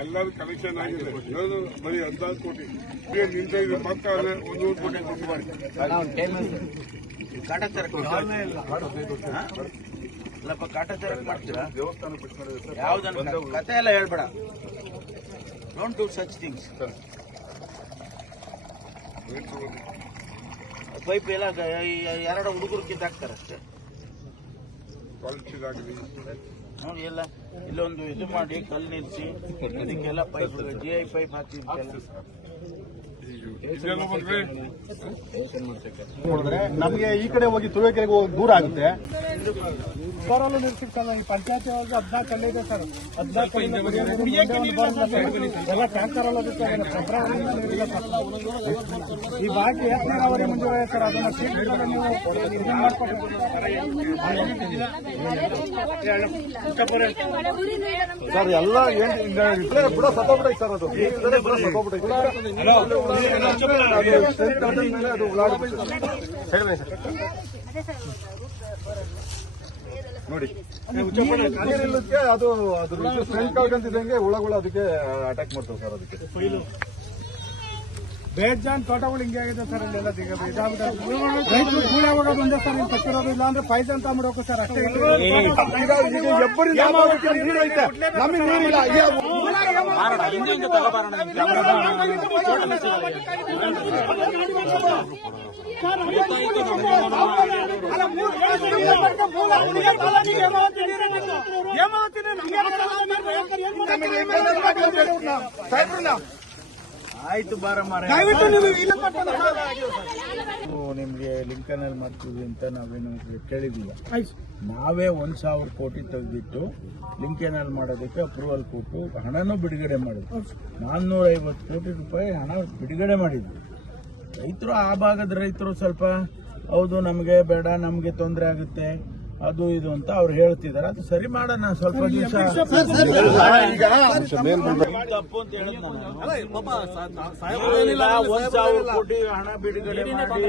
ಎಲ್ಲರೂ ಕಲೆಕ್ಷನ್ ಆಗಿದೆ. ಏನು ಬರೀ 16 ಕೋಟಿ ನಿಂತ ಪಕ್ಕ 100 ಕೋಟಿ ದುಡ್ಡು ಮಾಡಿ ಕಾಟಾಚಾರ ಮಾಡ್ತೀರಾ? ಯಾವ್ದನ್ನ ಕತೆ ಎಲ್ಲ ಹೇಳ್ಬೇಡ. Don't do such things. Pipe ಎಲ್ಲ 2 ಹುಡುಗರು ಕಿತ್ತಾಕ್ತಾರೆ ಅಷ್ಟೇ. ನೋಡಿ ಎಲ್ಲ ಇಲ್ಲೊಂದು ಇದು ಮಾಡಿ ಕಲ್ಲು ನಿಲ್ಲಿಸಿ ಇದಕ್ಕೆಲ್ಲ ಪೈಪ್ GI ಪೈಪ್ ಹಾಕಿ ನಮಗೆ ಈ ಕಡೆ ಹೋಗಿ ತುರುವೇಕೆರೆಗೆ ಹೋಗಿ ದೂರ ಆಗುತ್ತೆ. ಸರಲ್ಲೂ ನಿಲ್ಸಿಕ್ ಸರ್ ಈ ಪಂಚಾಯತಿ 14 ಕಲ್ಲು ಇದೆ ಸರ್. 14 ಎಲ್ಲ ಟ್ಯಾಂಕರ್ ಎಲ್ಲ ಈ ಬಾಕಿ ನೀರಾವರಿ ಮಂಜೂರ ಸರ್. ಅದನ್ನ ಸರ್ ಎಲ್ಲ ಕೂಡ ಸತ್ತೋಗ್ಬಿಟ್ಟೈತೆ ಸರ್. ಅದು ನೋಡಿ ನೀರಿಲ್ಲಕ್ಕೆ ಅದು ಅದ್ರ ಸ್ಟ್ರೆಂತ್ ಕಳ್ಕೊಂತಿದ್ದಂಗೆ ಹುಳಗಳು ಅದಕ್ಕೆ ಅಟ್ಯಾಕ್ ಮಾಡ್ತಾವೆ ಸರ್. ಅದಕ್ಕೆ ಬೇಜಾನ್ ತೋಟಗಳು ಹಿಂಗೆ ಆಗಿದೆ ಸರ್. ಇಲ್ಲೆಲ್ಲ ರೈತರು ಕೂಡ ಯಾವಾಗ ಬಂದೆ ಸರ್ ಇಲ್ಲಿ ತಕ್ಕಿರೋದು. ಇಲ್ಲ ಅಂದ್ರೆ ಪೈಜ ಅಂತ ಮಾಡ್ಬೇಕು ಸರ್ ಅಷ್ಟೇ. ನೀರೈತೆ ನಮಗೆ ನೀರಿಲ್ಲ. ಆಯ್ತು ಬಾರ ನಿಮ್ಗೆ ಲಿಂಕನಲ್ಲಿ ಮಾಡ್ತೀವಿ ಅಂತ ನಾವೇನು ಕೇಳಿದಿಲ್ಲ. ನಾವೇ 1,000 ಕೋಟಿ ತೆಗೆದಿಟ್ಟು ಲಿಂಕೇನಲ್ ಮಾಡೋದಕ್ಕೆ ಅಪ್ರೂವಲ್ ಕೊಟ್ಟು ಹಣನೂ ಬಿಡುಗಡೆ ಮಾಡಿದ್ವಿ. 450 ಕೋಟಿ ರೂಪಾಯಿ ಹಣ ಬಿಡುಗಡೆ ಮಾಡಿದ್ವಿ. ರೈತರು ಆ ಭಾಗದ ರೈತರು ಸ್ವಲ್ಪ ಹೌದು ನಮಗೆ ಬೇಡ, ನಮಗೆ ತೊಂದರೆ ಆಗುತ್ತೆ ಅದು ಇದು ಅಂತ ಅವ್ರು ಹೇಳ್ತಿದಾರೆ. ಅದು ಸರಿ ಮಾಡೋಣ ಸ್ವಲ್ಪ ದಿವಸ. ತಪ್ಪು ಅಂತ ಹೇಳಿದ್ 1,000 ಕೋಟಿ ಹಣ ಬಿಡುಗಡೆ ಮಾಡಿ